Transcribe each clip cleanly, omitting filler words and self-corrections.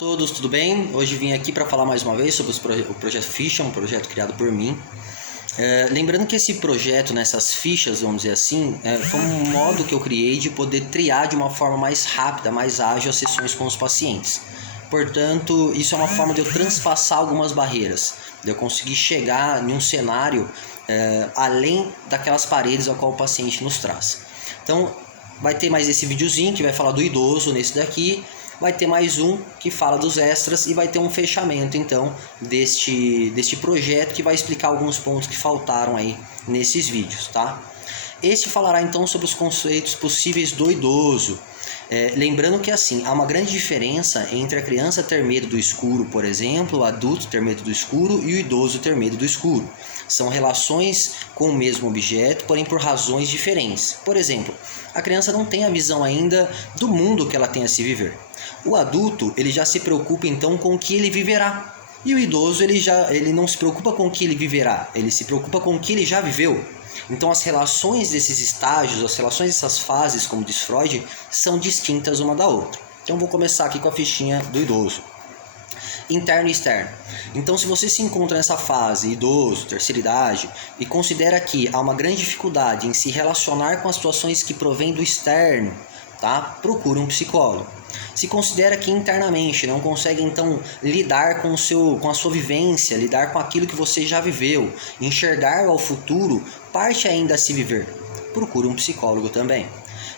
Todos, tudo bem? Hoje vim aqui para falar mais uma vez sobre o projeto Ficha, um projeto criado por mim. Lembrando que esse projeto, nessas fichas, vamos dizer assim, foi um modo que eu criei de poder triar de uma forma mais rápida, mais ágil as sessões com os pacientes. Portanto, isso é uma forma de eu transpassar algumas barreiras, de eu conseguir chegar em um cenário além daquelas paredes ao qual o paciente nos traz. Então, vai ter mais esse videozinho que vai falar do idoso nesse daqui. Vai ter mais um que fala dos extras e vai ter um fechamento então deste projeto que vai explicar alguns pontos que faltaram aí nesses vídeos, tá? Este falará então sobre os conceitos possíveis do idoso. Lembrando que assim, há uma grande diferença entre a criança ter medo do escuro, por exemplo, o adulto ter medo do escuro e o idoso ter medo do escuro. São relações com o mesmo objeto, porém por razões diferentes. Por exemplo, a criança não tem a visão ainda do mundo que ela tem a se viver. O adulto, ele já se preocupa então com o que ele viverá. E o idoso, ele não se preocupa com o que ele viverá, ele se preocupa com o que ele já viveu. Então as relações desses estágios, as relações dessas fases, como diz Freud, são distintas uma da outra. Então vou começar aqui com a fichinha do idoso. Interno e externo. Então, se você se encontra nessa fase, idoso, terceira idade, e considera que há uma grande dificuldade em se relacionar com as situações que provêm do externo, tá? Procure um psicólogo. Se considera que internamente não consegue então lidar com a sua vivência, lidar com aquilo que você já viveu, enxergar ao futuro, parte ainda a se viver. Procure um psicólogo também.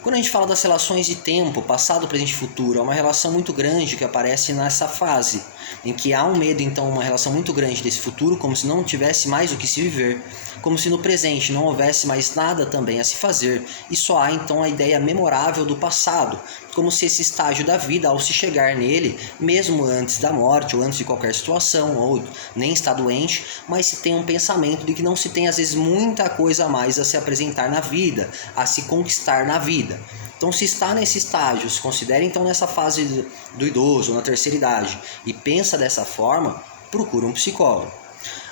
Quando a gente fala das relações de tempo, passado, presente e futuro, é uma relação muito grande que aparece nessa fase, em que há um medo, então, uma relação muito grande desse futuro, como se não tivesse mais o que se viver, como se no presente não houvesse mais nada também a se fazer, e só há então a ideia memorável do passado, como se esse estágio da vida, ao se chegar nele, mesmo antes da morte ou antes de qualquer situação, ou nem está doente, mas se tem um pensamento de que não se tem às vezes muita coisa a mais a se apresentar na vida, a se conquistar na vida. Então, se está nesse estágio, se considera então nessa fase do idoso, na terceira idade, e pensa dessa forma, procura um psicólogo.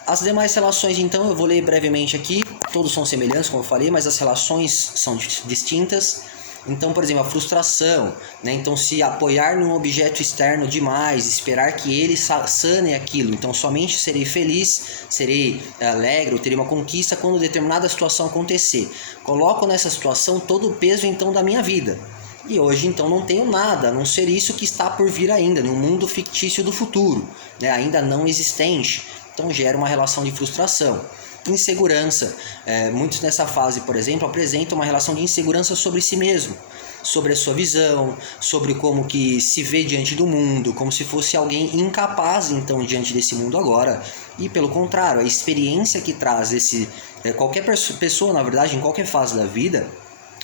As demais relações, então, eu vou ler brevemente aqui, todos são semelhantes, como eu falei, mas as relações são distintas. Então, por exemplo, a frustração, né? Então, se apoiar num objeto externo demais, esperar que ele sane aquilo, então somente serei feliz, serei alegre, ou terei uma conquista quando determinada situação acontecer. Coloco nessa situação todo o peso então da minha vida. E hoje então não tenho nada, a não ser isso que está por vir ainda, num mundo fictício do futuro, né? Ainda não existente. Então gera uma relação de frustração. Insegurança. Muitos nessa fase, por exemplo, apresentam uma relação de insegurança sobre si mesmo, sobre a sua visão, sobre como que se vê diante do mundo, como se fosse alguém incapaz então diante desse mundo agora. E pelo contrário, a experiência que traz qualquer pessoa, na verdade, em qualquer fase da vida,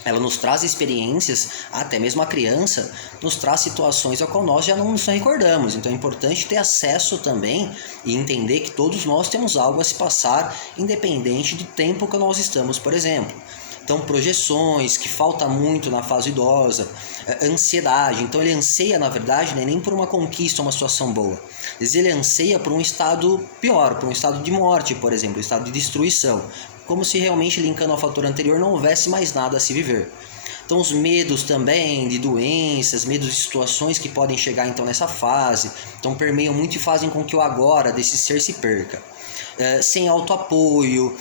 ela nos traz experiências, até mesmo a criança, nos traz situações a qual nós já não nos recordamos. Então é importante ter acesso também e entender que todos nós temos algo a se passar, independente do tempo que nós estamos, por exemplo. Então, projeções, que falta muito na fase idosa, ansiedade. Então, ele anseia, na verdade, nem por uma conquista, uma situação boa. Às vezes, ele anseia por um estado pior, por um estado de morte, por exemplo, um estado de destruição. Como se realmente, linkando ao fator anterior, não houvesse mais nada a se viver. Então, os medos também de doenças, medos de situações que podem chegar então nessa fase, então permeiam muito e fazem com que o agora desse ser se perca. Sem autoapoio,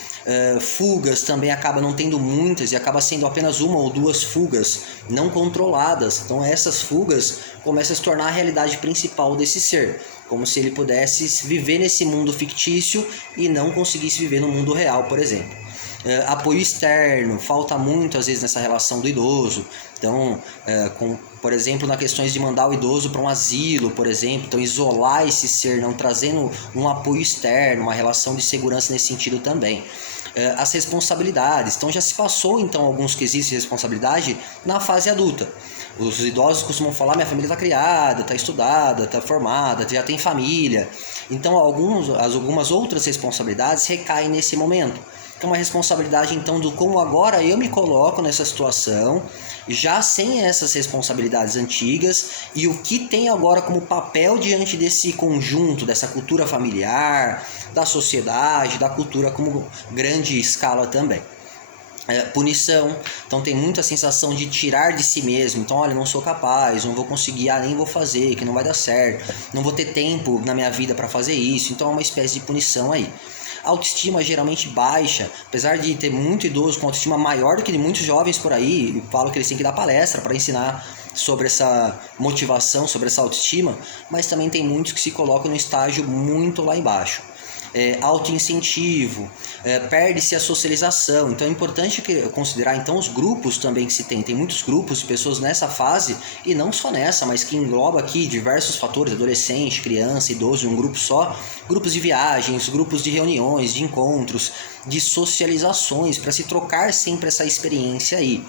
fugas também acaba não tendo muitas e acaba sendo apenas uma ou duas fugas não controladas. Então essas fugas começam a se tornar a realidade principal desse ser, como se ele pudesse viver nesse mundo fictício e não conseguisse viver no mundo real, por exemplo. Apoio externo, falta muito às vezes nessa relação do idoso. Então, por exemplo, nas questões de mandar o idoso para um asilo, por exemplo, então isolar esse ser, não trazendo um apoio externo, uma relação de segurança nesse sentido também. As responsabilidades, então já se passou então alguns quesitos de responsabilidade na fase adulta. Os idosos costumam falar: minha família está criada, está estudada, está formada, já tem família. Então algumas outras responsabilidades recaem nesse momento. É uma responsabilidade então do como agora eu me coloco nessa situação, já sem essas responsabilidades antigas, e o que tem agora como papel diante desse conjunto, dessa cultura familiar, da sociedade, da cultura como grande escala também. Punição, então tem muita sensação de tirar de si mesmo, então olha, não sou capaz, não vou conseguir, nem vou fazer, que não vai dar certo, não vou ter tempo na minha vida para fazer isso, então é uma espécie de punição aí. Autoestima geralmente baixa, apesar de ter muito idoso com autoestima maior do que de muitos jovens por aí, eu falo que eles têm que dar palestra para ensinar sobre essa motivação, sobre essa autoestima, mas também tem muitos que se colocam no estágio muito lá embaixo. Autoincentivo, perde-se a socialização. Então é importante considerar então os grupos também que se tem. Tem muitos grupos de pessoas nessa fase, e não só nessa, mas que engloba aqui diversos fatores, adolescente, criança, idoso, em um grupo só, grupos de viagens, grupos de reuniões, de encontros, de socializações, para se trocar sempre essa experiência aí.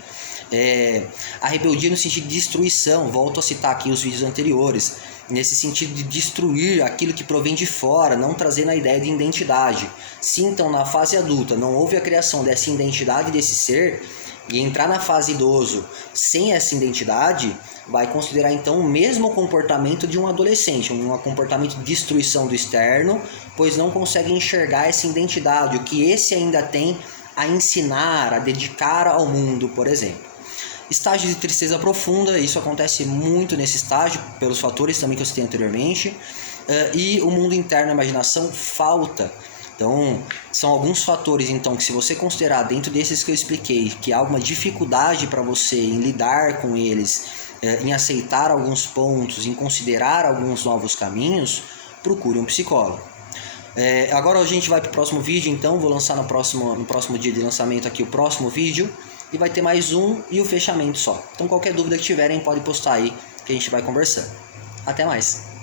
A rebeldia no sentido de destruição, volto a citar aqui os vídeos anteriores, nesse sentido de destruir aquilo que provém de fora, não trazendo a ideia de identidade. Se então na fase adulta não houve a criação dessa identidade desse ser, e entrar na fase idoso sem essa identidade, vai considerar então o mesmo comportamento de um adolescente, um comportamento de destruição do externo, pois não consegue enxergar essa identidade, o que esse ainda tem a ensinar, a dedicar ao mundo, por exemplo. Estágio de tristeza profunda, isso acontece muito nesse estágio, pelos fatores também que eu citei anteriormente. E o mundo interno, a imaginação, falta. Então, são alguns fatores então que, se você considerar dentro desses que eu expliquei, que há alguma dificuldade para você em lidar com eles, em aceitar alguns pontos, em considerar alguns novos caminhos, procure um psicólogo. Agora a gente vai para o próximo vídeo, então vou lançar no próximo dia de lançamento aqui o próximo vídeo, e vai ter mais um e o fechamento só. Então qualquer dúvida que tiverem pode postar aí que a gente vai conversando. Até mais!